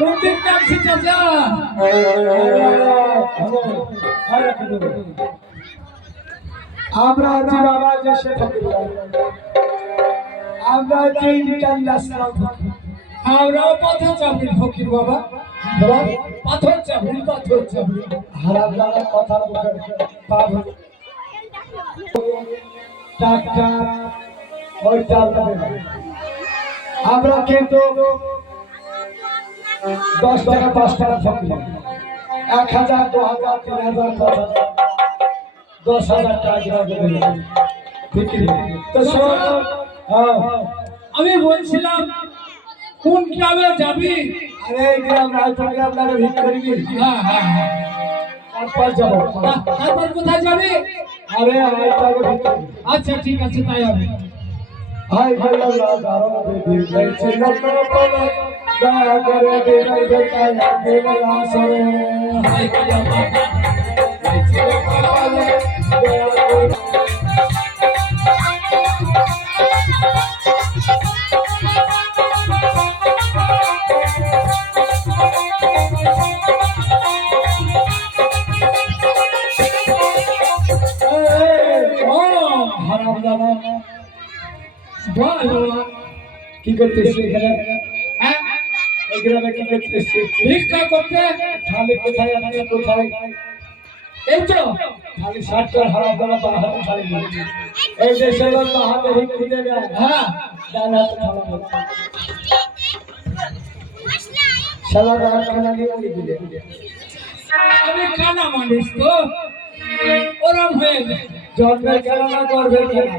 কোন দিক কাটছি চাচা। আমরা আছি বাবা যে সে আমরা আছি ইন্টারন্যাশনাল আমরাও পাথর চাপড়ি ফকির বাবা। পাথর চাপড়ি পাথর চাপড়ি হারাম জানা কথা পাব ডাক্তার আমরা কিন্তু দশ টাকা পাঁচ টাকা ফকির এক হাজার দু হাজার তিন হাজার পাঁচ হাজার। দশ হাজার টাকা বিক্রি তো শোন হ্যাঁ। আমি বলছিলাম কোন গ্রামে যাবি? আরে গ্রাম রায়পুর গ্রাম লাগে ভিক্রি হ্যাঁ হ্যাঁ হ্যাঁ। তারপর যাব। তারপর কোথায় যাবি? আরে আচ্ছা ঠিক আছে তাই হবে। হাই দারুণ গাইছে নকর পলে দয়া করে দিলাই দেখাই দিলাই আসরে হাই ভাইয়া গাইছে নকর পলে দয়া করে ও হারাম দাদা বল কি করতেছিস এখানে হ্যাঁ গ্রামে করতে খালি কোথায় আমি কোথায় এই তো খালি বা খালি এই দেশের লোক তো হাতে ভিক্ষি দেবে হ্যাঁ খানা আমি কানা মানুষ তো। ওরম হয়ে যায় জন্মের কেন না করবে কেন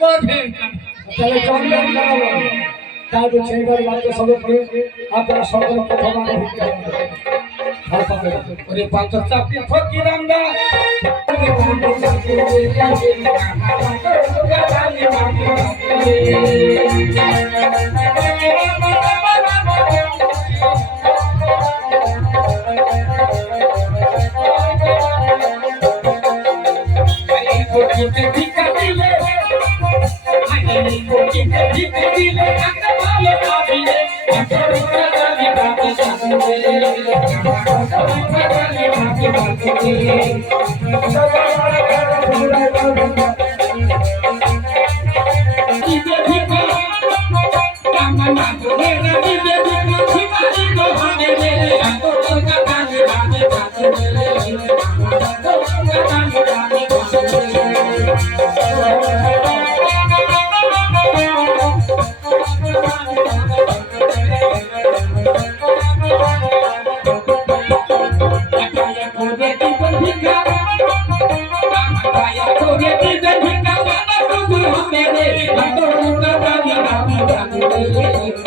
করবে তাহলে জন্মের না তাই বলছে এবার বাচ্চা সবাইকে আপনারা সকল প্রথম পাঁচ পাথর চাপড়ি ফকির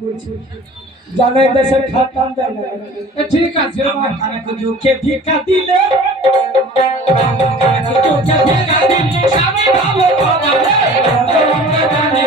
ছট ছট করে পড়ছে জানে দেশে খাতাম দেয় ঠিক আছে। আমার কানে কুজুকে ভিক্ষা দিলে? কুজুকে ভিক্ষা দিলে স্বামী জানে আমার জানে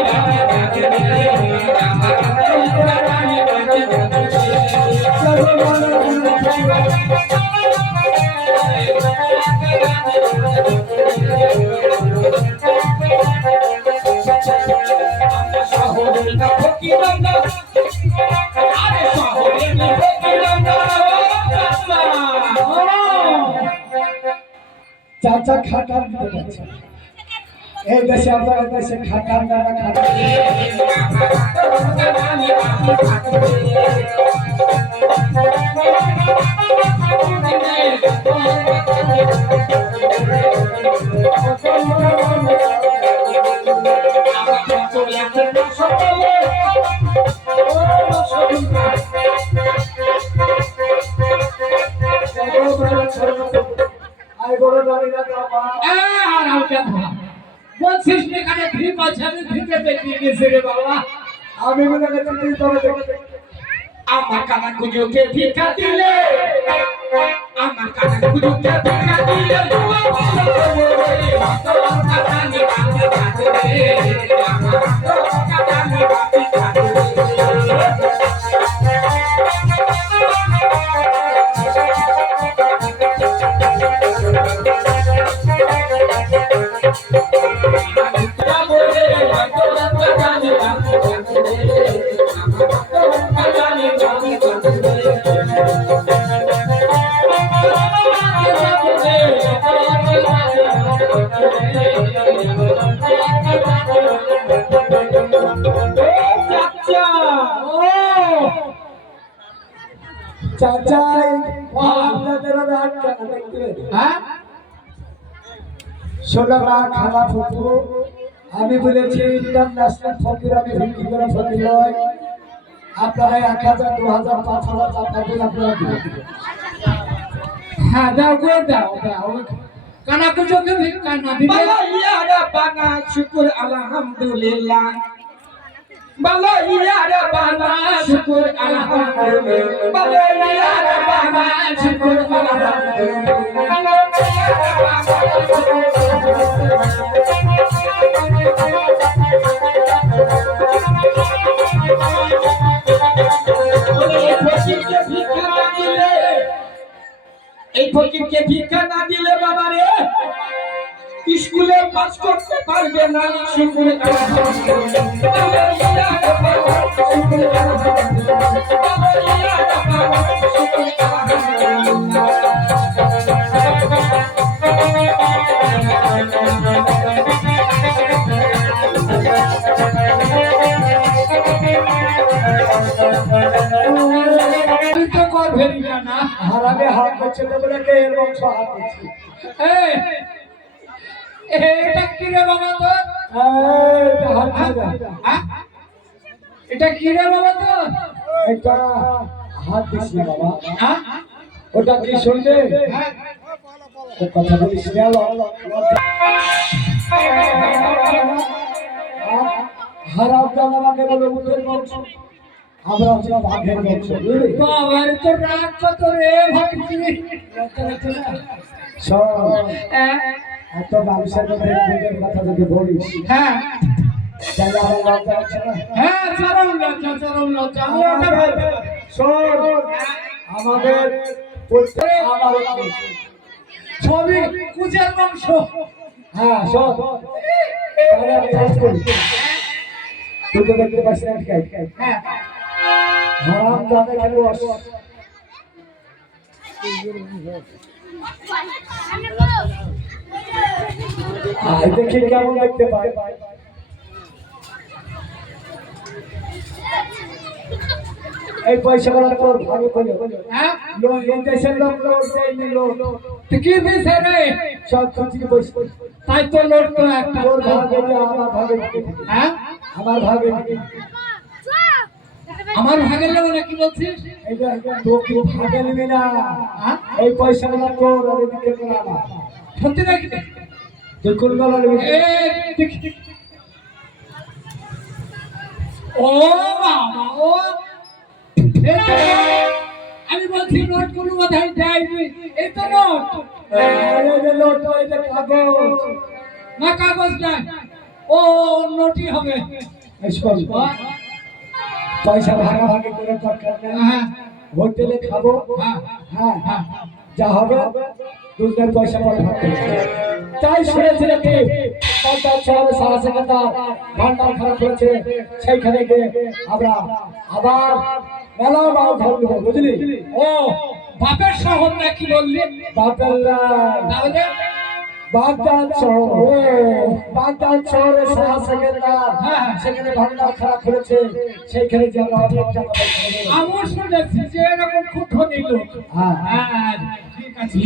চাচা খাটার দিতে না। এই দেশে আপনার দেশে খাটার দ্বারা খাটার সকলে আমি মনে করছি তুই তবে দেখে আমার কানা কুজুকে ভিক্ষা দিলে, আমার কানা কুজুকে ভিক্ষা দিলে কেন হ্যাঁ? সোনারা খালা ফুপু আমি বলেছি ইন্টারন্যাশনাল ফকির আমি ভিত্তি করে ফকির নয় আপনারা এক হাজার দু হাজার পাঁচ হাজার টাকা দিন আপনারা দিবেন। হ্যাঁ দাও গো দাও দাও। কানা কুজুকে ভিক্ষা না দিলে। ইয়া রাব্বানা শুকুর আলহামদুলিল্লাহ। বলো ইয়া এই ফকিরকে ভিক্ষা না দিলে বাবা রে স্কুলে পাস করতে পারবে না হারামে হাত বলে কে এর বংশ হাত এই, এটা কি রে বাবা তোর? এটা হ্যাঁ? এটা কি রে বাবা তোর? এটা হাত দিস না বাবা। হ্যাঁ? ওটা কি শুনলে? হ্যাঁ? কথা বলিস বলে আমরা হচ্ছে বাঘের বংশ বাবার তো রাগ কত রে ভাবছি? এত ব্যবসার মধ্যে নিজের কথা যদি বলিস হ্যাঁ তাহলে আমার লজ্জা হচ্ছে না হ্যাঁ চরম লজ্জা চরম লজ্জা। শোন আমাদের আমার ছবি কুচের বংশ হ্যাঁ শোন তাহলে আমি কাজ করি তুই তো দেখতে পাচ্ছিস না হ্যাঁ হারাম জানে কেন দেখি কেমন দেখতে পাই এই পয়সা গুলো তোর ভাগে বলে হ্যাঁ? লোক এই দেশের লোক লোক দেয়নি লোক। তো কি দিছে রে? সব খুঁজে বসে তাই তো লোট তো একটা তোর ভাগে দিয়ে আমার ভাগে হ্যাঁ? আমার ভাগে। আমার ভাগের লোক কি বলছিস? এইটা তোকে ভাগে নেবে না। হ্যাঁ? এই পয়সা গুলো তোর আর এদিকে সত্যি নাকি? ও বাবা ও। আমি বলছি নোট কোনো কোথায় যাইনি এই তো নোট। যে কাগজ। না কাগজ নাই। ও নোটই হবে। পয়সা ভাগাভাগি করে দরকার নেই। হ্যাঁ। হোটেলে খাব। হ্যাঁ। হ্যাঁ। যা হবে। দুধের পয়সা করব। তাই শুনেছি নাকি তার শহরে সারা সেখানকার ভান্ডার খারাপ হয়েছে সেইখানে গিয়ে আমরা আবার মেলা মাল ধরব বুঝলি? ও বাপের শহর নাকি বললি? বাপের তাহলে শহর ও বাগদাদ শহরে সারা সেখানকার হ্যাঁ। সেখানে ভান্ডার খারাপ হয়েছে সেইখানে যে আমরা অনেক টাকা। আমার শুনে যে এরকম খুব ধনী লোক হ্যাঁ। হ্যাঁ ঠিক আছে।